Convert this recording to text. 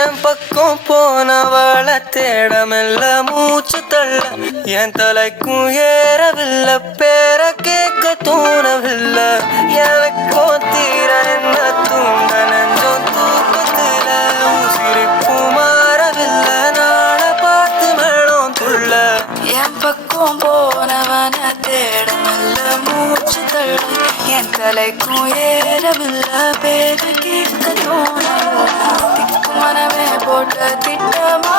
என் பக்கம் போனவள தேடமெல்ல மூச்சு தள்ள என் தலைக்கும் ஏறவில்லை பேர கேட்க தோணவில்லை எனக்கோ தீர என்ன தூங்க நெஞ்சம் தூக்கத்துல உசிரிப்பும் மாறவில்லை நாள பார்த்து மேளம் துள்ள என் பக்கம் போனவன தேடமெல்ல மூச்சு தள்ள என் தலைக்கும் ஏறவில்லை பேர கேட்க தோணவில்லை மனமே போட்ட திட்டமா